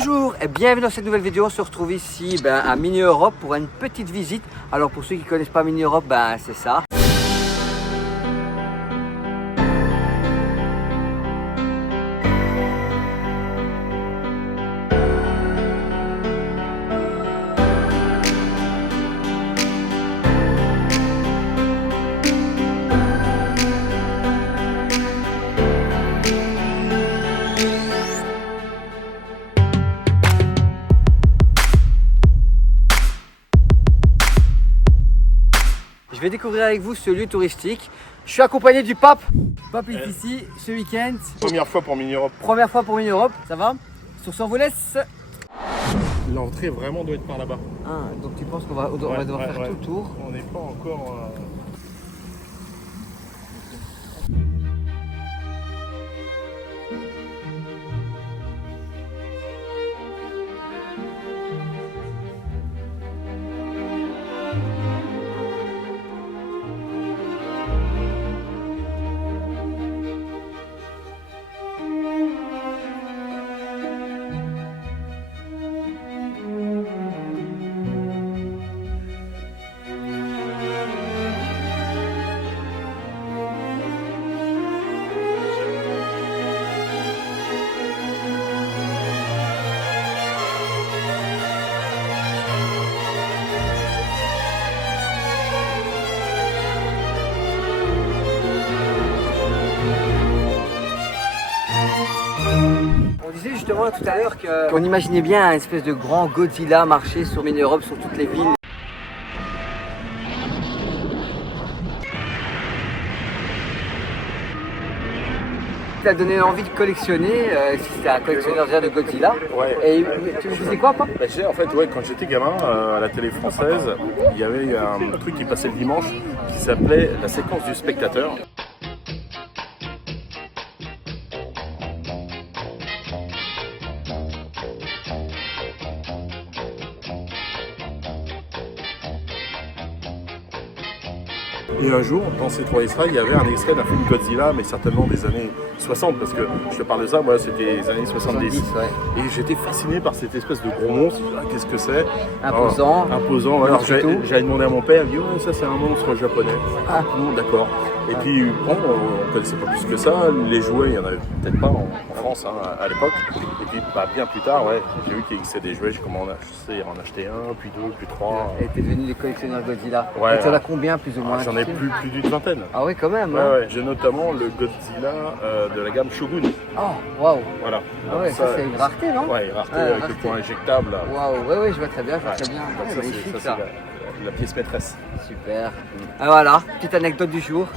Bonjour et bienvenue dans cette nouvelle vidéo. On se retrouve ici à Mini Europe pour une petite visite. Alors pour ceux qui ne connaissent pas Mini Europe, c'est ça. Je vais découvrir avec vous ce lieu touristique. Je suis accompagné du pape. Pape est ici ce week-end. Première fois pour Mini Europe. Première fois pour Mini Europe, ça va? Sur ce, on vous laisse. L'entrée vraiment doit être par là-bas. Ah, donc tu penses qu'on va devoir faire tout le tour? On n'est pas encore... On disait justement tout à l'heure qu'on imaginait bien un espèce de grand Godzilla marcher sur Mini Europe, sur toutes les villes. Ça a donné envie de collectionner, si c'était un collectionneur de Godzilla. Ouais. Et tu me disais quoi, papa? En fait, quand j'étais gamin, à la télé française, il y avait un truc qui passait le dimanche qui s'appelait la séquence du spectateur. Et un jour, dans ces trois extraits, il y avait un extrait d'un film Godzilla, mais certainement des années 60, parce que je te parle de ça, moi c'était les années 70. Ouais. Et j'étais fasciné par cette espèce de gros monstre. Qu'est-ce que c'est? Imposant. Imposant. Alors j'avais demandé à mon père, il dit ouais, ça c'est un monstre japonais. Ah bon, d'accord. Et puis bon, on connaissait pas plus que ça. Les jouets, il y en avait peut-être pas en France à l'époque. Et puis bien plus tard, j'ai vu qu'il existait des jouets. J'ai commencé à en acheter un, puis deux, puis trois. Et t'es devenu des collectionneurs Godzilla. Ouais. Et tu en as combien plus ou moins? J'en ai plus d'une vingtaine. Ah oui, quand même. Ouais. J'ai notamment le Godzilla de la gamme Shogun. Oh, waouh. Voilà. Ah ouais, ça c'est une rareté, non? Ouais, rareté avec le point éjectable. Waouh, ouais, je vois très bien, Donc ça, magnifique c'est la pièce maîtresse. Super. Ah, voilà, petite anecdote du jour.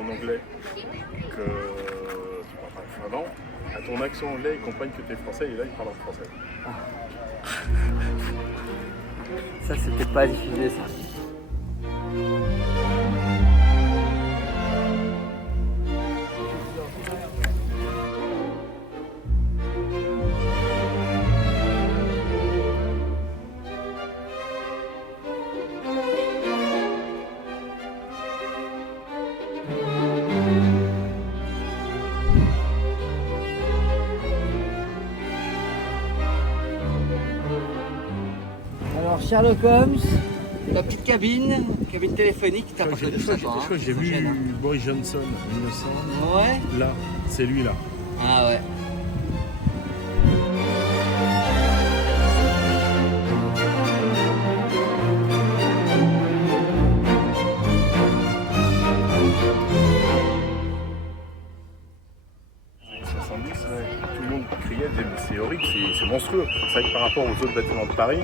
en anglais que tu parles pas flamand, à ton accent anglais, ils comprennent que tu es français et là, ils parlent en français. Ça, c'est peut-être pas diffusé, ça. Alors Sherlock Holmes, la petite cabine téléphonique, t'as pas connu ça, toi, hein, J'ai vu Boris Johnson, il me semble. Ouais. Là, c'est lui là. Ah ouais. Tout le monde criait, disait, mais c'est horrible, c'est monstrueux. C'est vrai que par rapport aux autres bâtiments de Paris,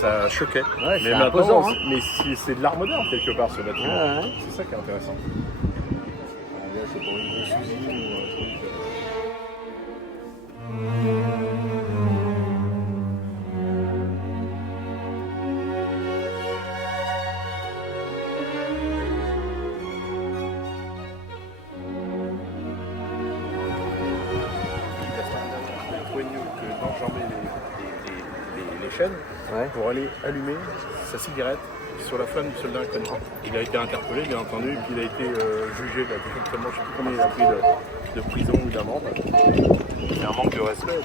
ça choquait. Ouais, mais c'est maintenant, imposant, hein. mais c'est de l'art moderne quelque part ce bâtiment. Ouais. C'est ça qui est intéressant. On dirait que c'est pour une grosse usine ou un truc. D'enjamber les chaînes pour aller allumer sa cigarette sur la flamme du soldat inconnu. Il a été interpellé, bien entendu, et puis il a été jugé. Il a été actuellement, je ne sais plus combien il a pris de prison ou d'amende. C'est un manque de respect.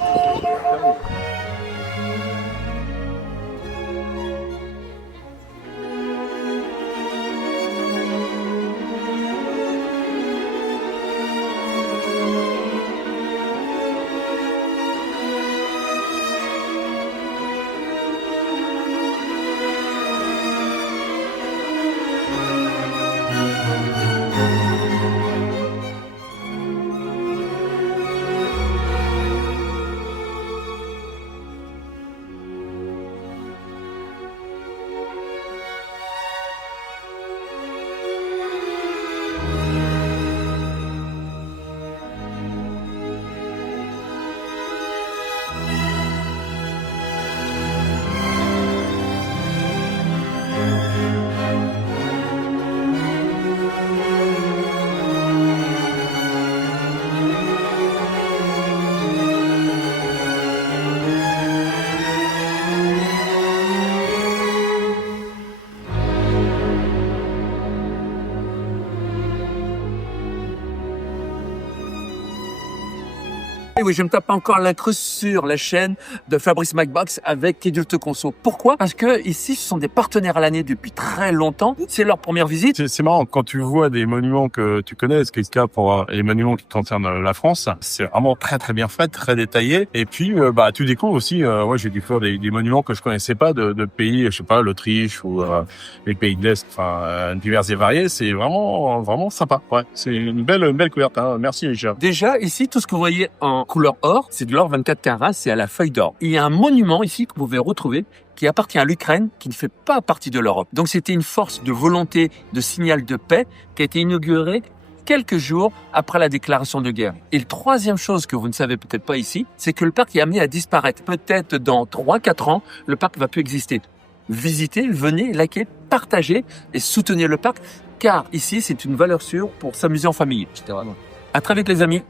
Et oui, je me tape encore l'incruste sur la chaîne de Fabrice McBox avec Edulto Conso. Pourquoi? Parce que ici, ce sont des partenaires à l'année depuis très longtemps. C'est leur première visite. C'est marrant, quand tu vois des monuments que tu connais, ce qui est le cas pour les monuments qui concernent la France, c'est vraiment très très bien fait, très détaillé. Et puis, tu découvres aussi, moi j'ai découvert des monuments que je connaissais pas de pays, je sais pas, l'Autriche ou les pays de l'Est, enfin divers et variés. C'est vraiment sympa. Ouais, c'est une belle couverture. Hein. Merci Richard. Déjà, ici, tout ce que vous voyez en couleur or, c'est de l'or 24 carats, c'est à la feuille d'or. Il y a un monument ici que vous pouvez retrouver qui appartient à l'Ukraine, qui ne fait pas partie de l'Europe. Donc c'était une force de volonté, de signal de paix, qui a été inaugurée quelques jours après la déclaration de guerre. Et la troisième chose que vous ne savez peut-être pas ici, c'est que le parc est amené à disparaître. Peut-être dans 3-4 ans, le parc va plus exister. Visitez, venez, likez, partagez et soutenez le parc, car ici, c'est une valeur sûre pour s'amuser en famille. C'était vraiment. À très vite les amis.